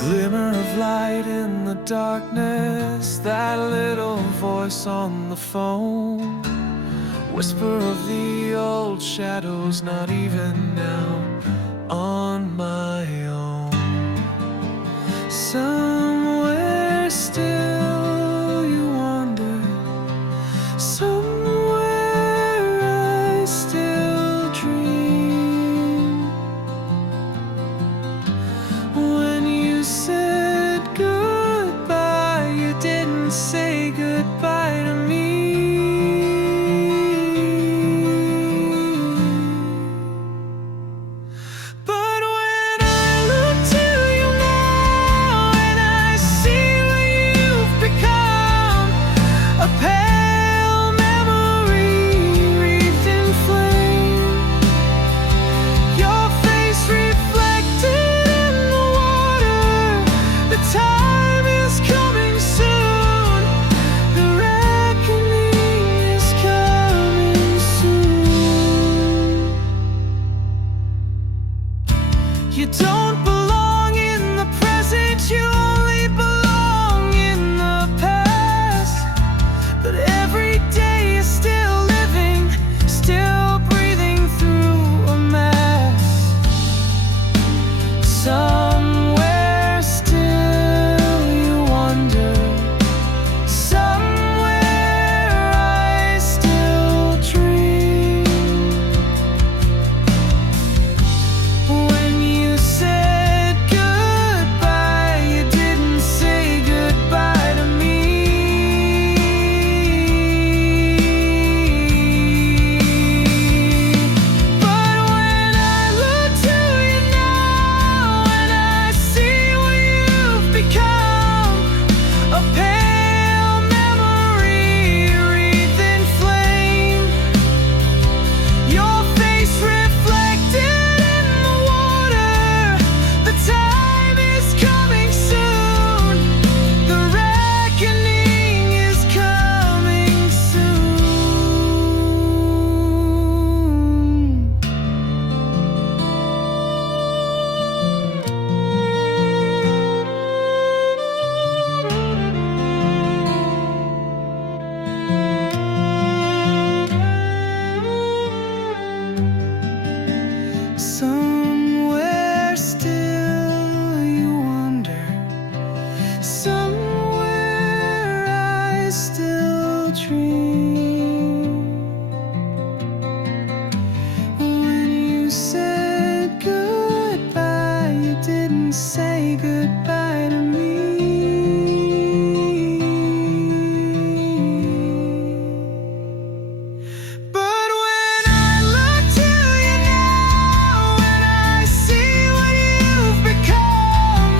Glimmer of light in the darkness, that little voice on the phone, whisper of the old shadows, not even now on my own. Somewhere still you wander, somewhere I still dream. When you said goodbye, you didn't say goodbye to me. But when I look to you now and I see what you've become, a pale memory wreathed in flame, your face reflected in the water. The time is coming soon, the reckoning is coming soon. You don't belong in the present, you only belong in the past. But every day is still living, still breathing through a mask. Somewhere still you wander, somewhere I still dream. When you said goodbye, you didn't say goodbye to me. But when I look to you now and I see what you've become, a pale memory wreathed in flame, your face reflected in the water. The time is coming soon, the reckoning is coming soon. Somewhere still you wander, somewhere I still dream. When you said goodbye, you didn't say goodbye to me. But when I look to you now and I see what you've become,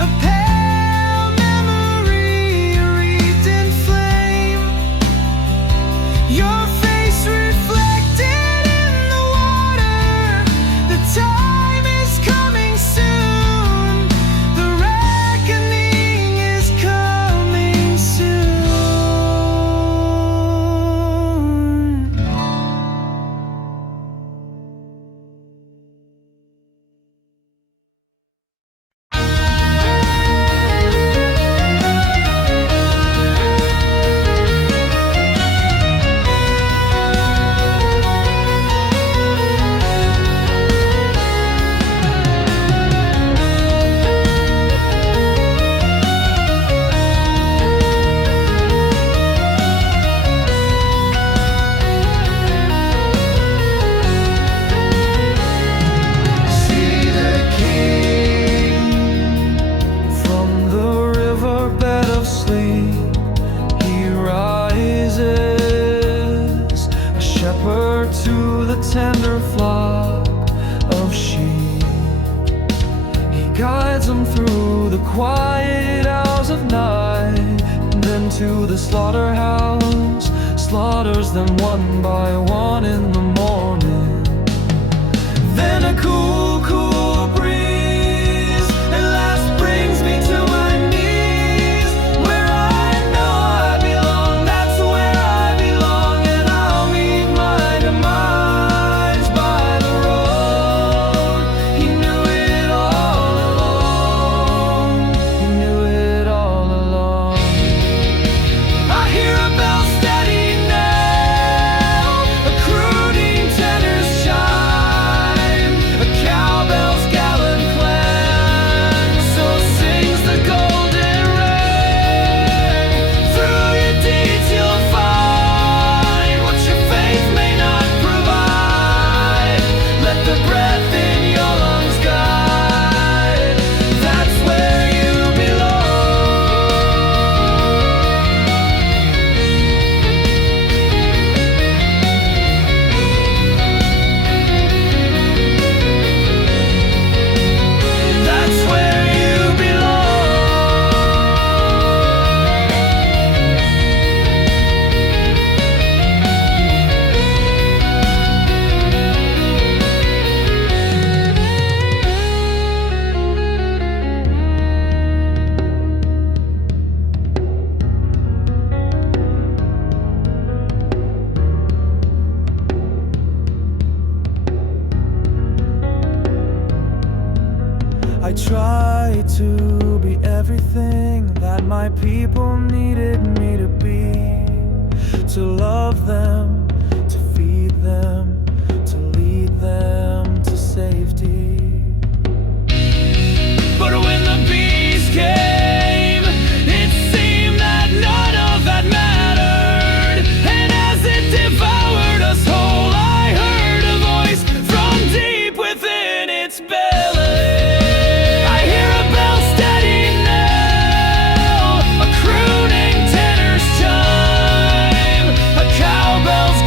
a pale memory wreathed in flame, your face reflected in the water. The time is coming soon, the reckoning is coming soon. See the king from the riverbed of sleep. He rises, a shepherd to the tender flock of sheep. He guides them through the quiet hours of night, and then to the slaughterhouse, slaughters them one by one in the morning. Then a cool, cool breeze at last brings me to my knees, where I know I belong. That's where I belong, and I'll meet my demise by the road. He knew it all along. try to be everything that my people needed me to be, to love them, to feed them, to lead them to safety. But when the beast came, it seemed that none of that mattered. And as it devoured us whole, I heard a voice from deep within its belly. I hear a bell steady knell, a crooning tenor's chime, a cowbell's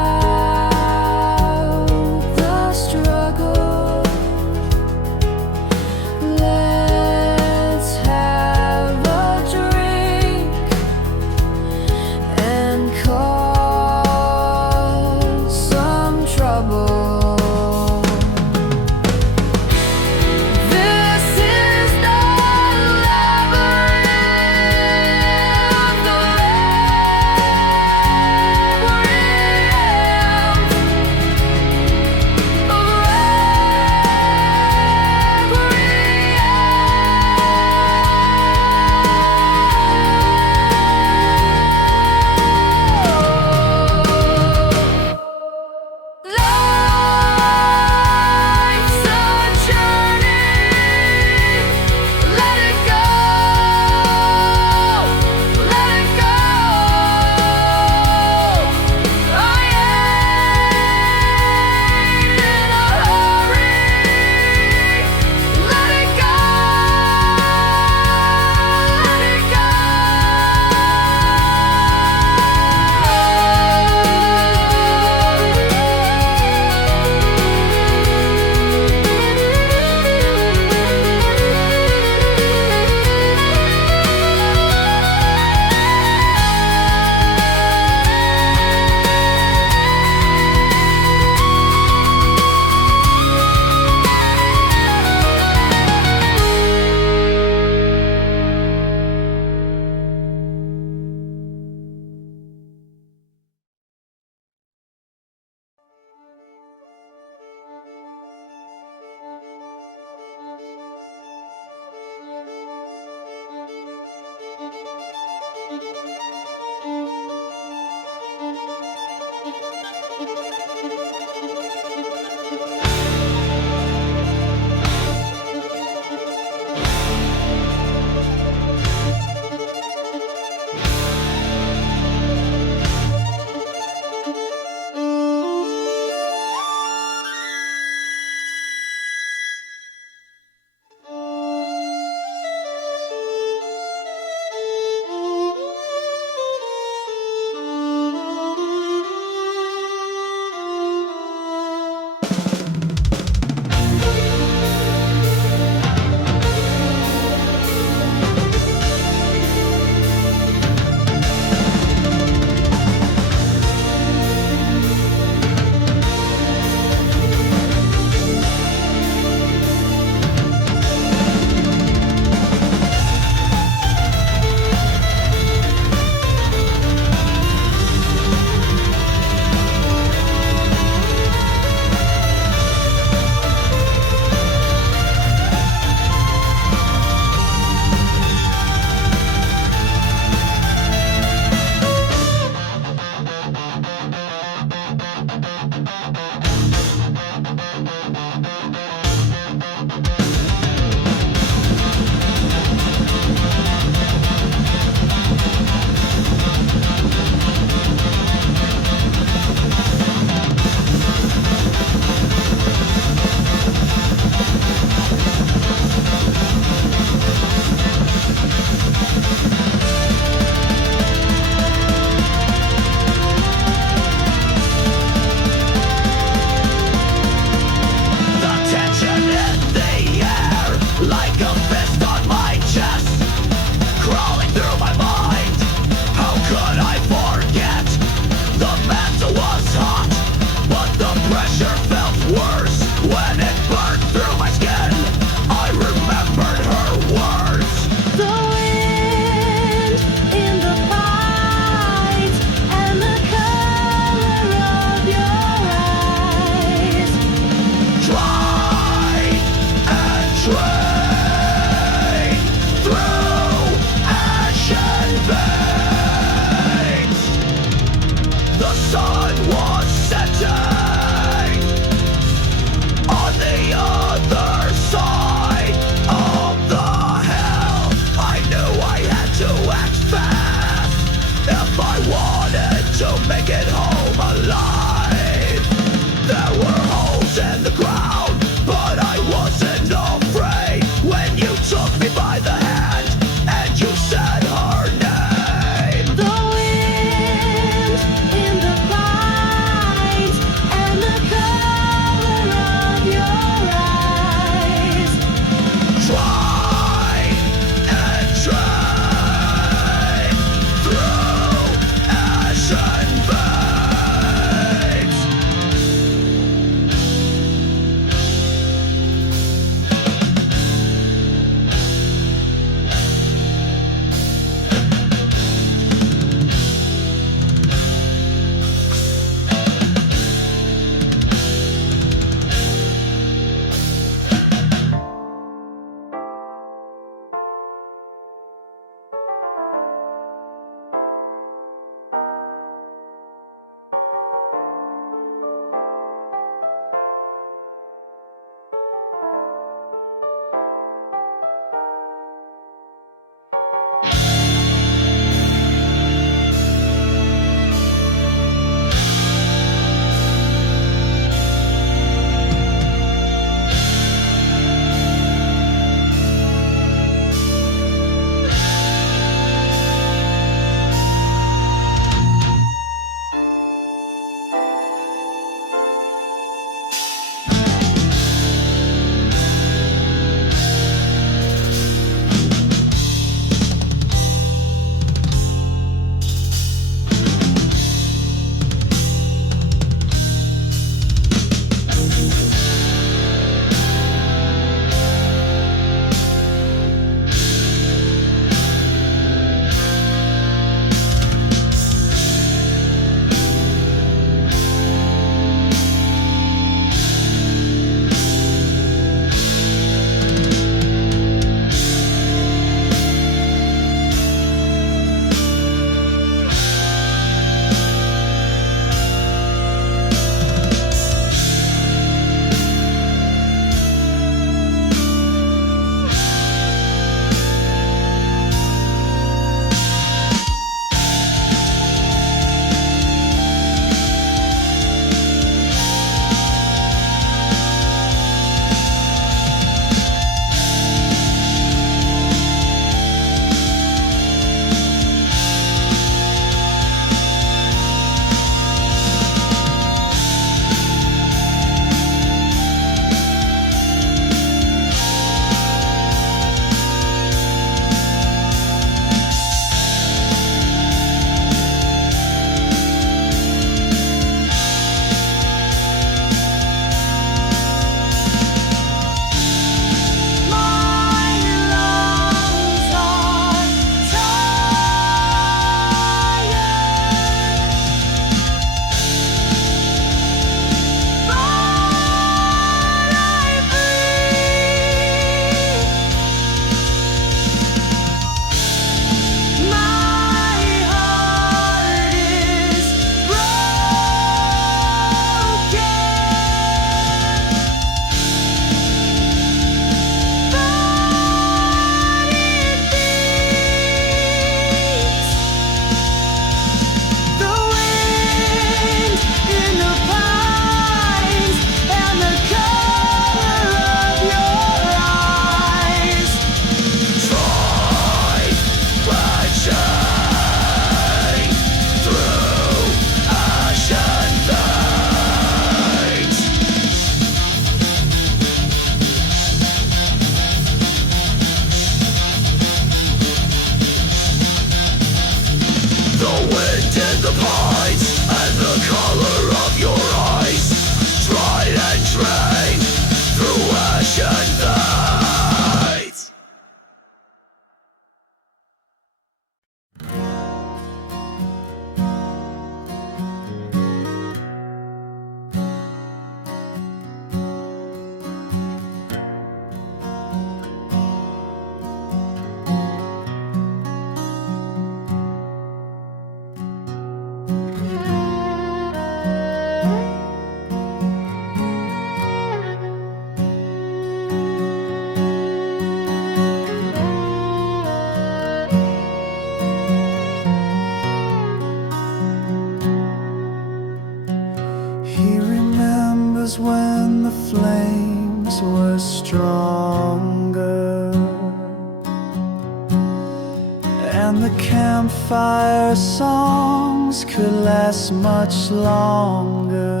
and the campfire songs could last much longer.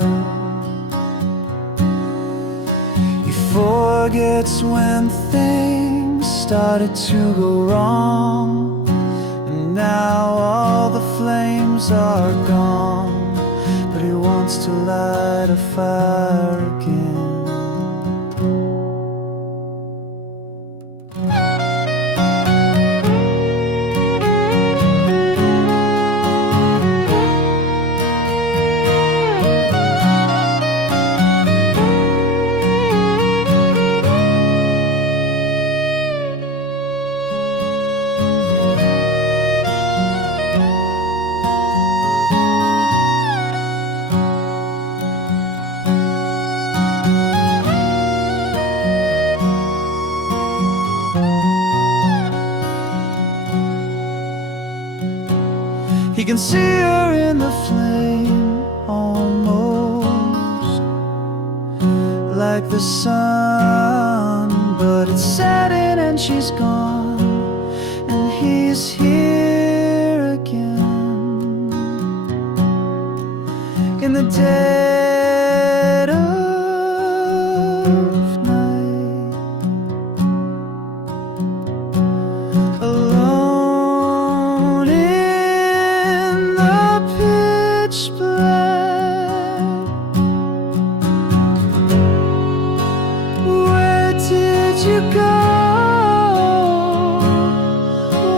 He forgets when things started to go wrong, and now all the flames are gone, but he wants to light a fire again. He can see her in the flame, almost like the sun, but it's setting and she's gone, and he's here again in the dead of night, alone in the pitch black. Where did you go?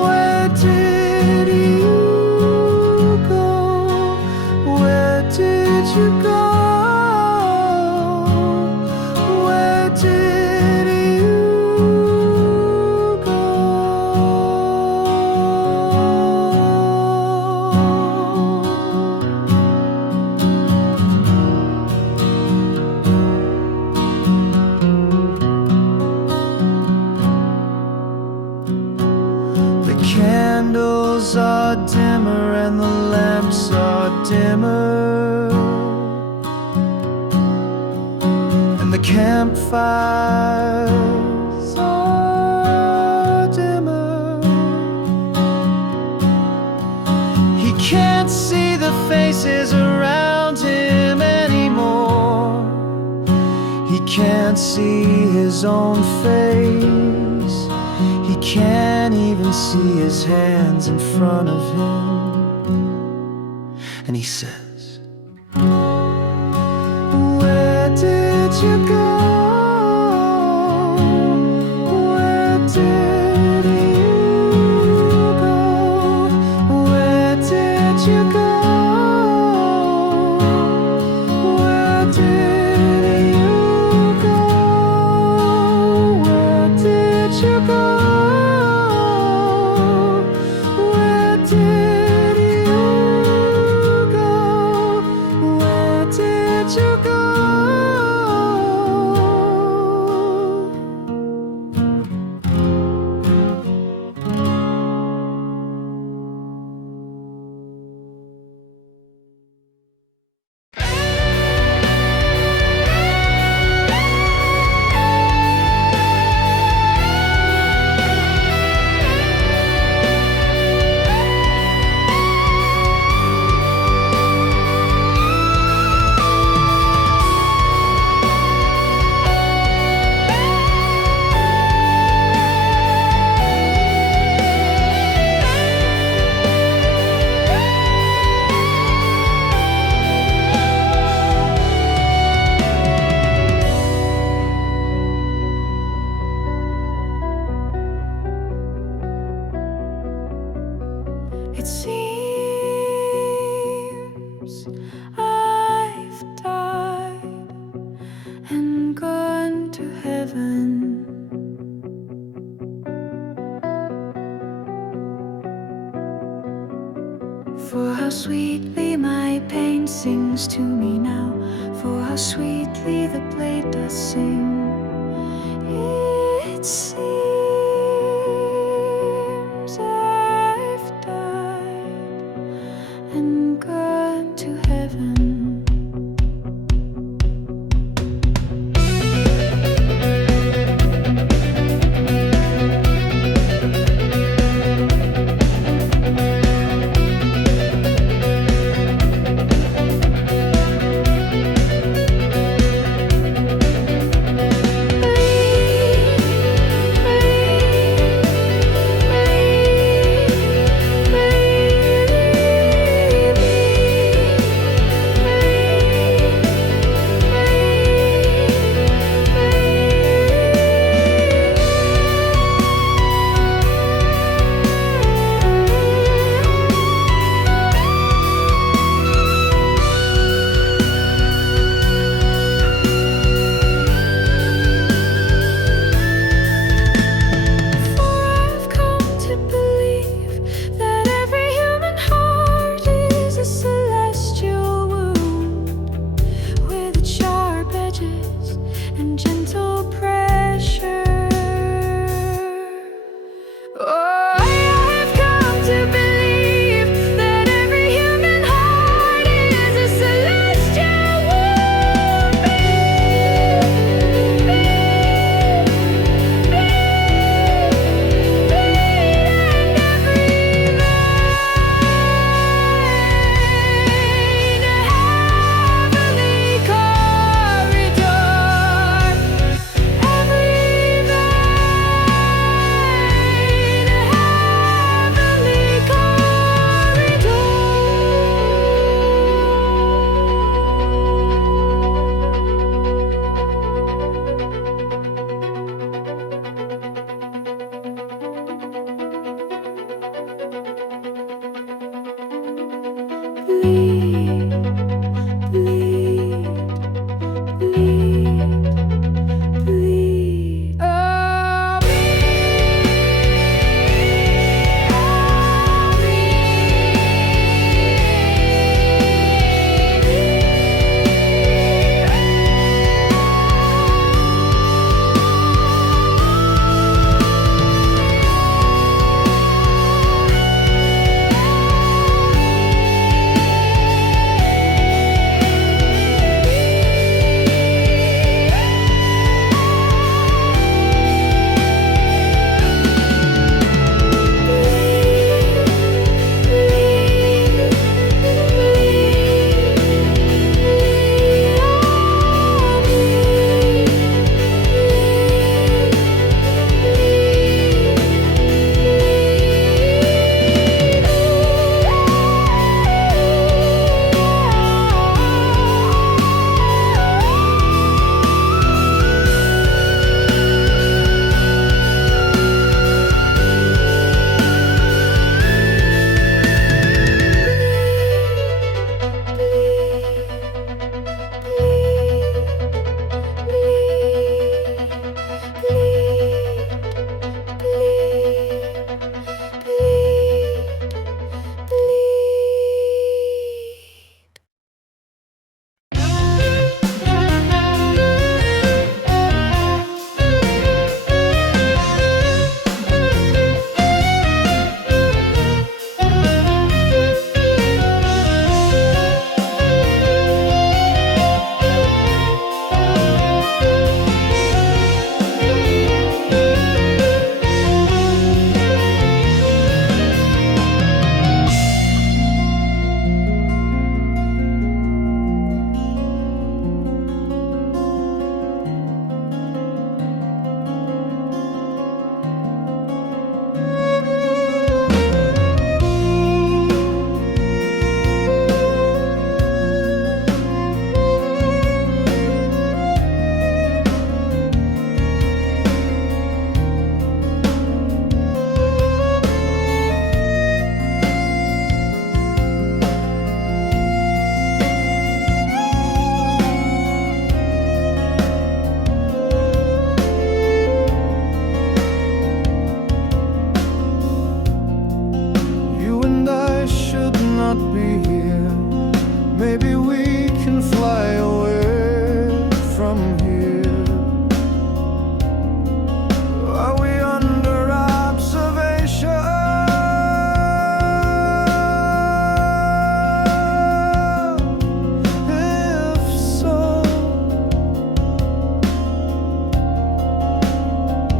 Where did you go? Where did you go? Where did you go? The candles are dimmer and the lamps are dimmer, and the campfires are dimmer. He can't see the faces around him anymore. He can't see his own face. He can't even see his hands in front of him. And he says, where did you go? Where did you go? Where did you go? Where did you go? Where did you go? Where did you go? Where did you go? It seems I've died and gone to heaven. For how sweetly my pain sings to me now, for how sweetly the blade does sing. It seems I've died and gone to heaven. not be here. Maybe we can fly away from here. Are we under observation? If so,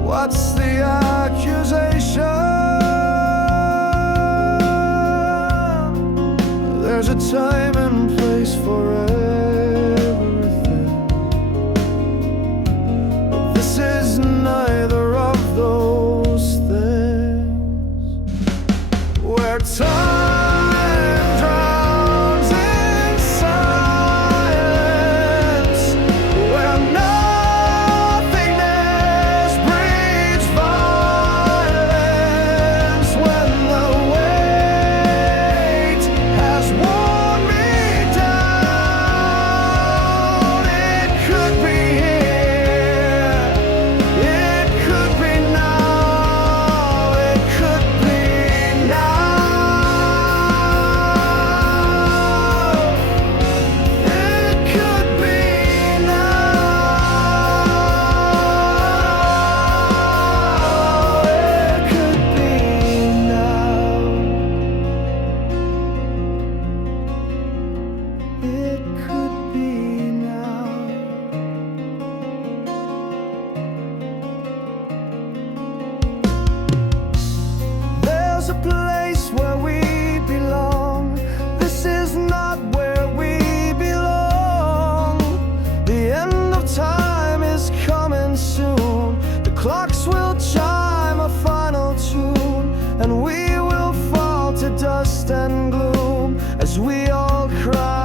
what's the accusation? There's a time and place for everything, but this is neither of those things. Where time drowns in silence, where nothingness breeds violence, when the weight has worn me down. It could be here, it could be now, it could be now, it could be now, it could be now, it could be now. There's a place where we belong. This is not where we belong. The end of time is coming soon. The clocks will chime a final tune, and we will fall to dust and gloom as we all cry.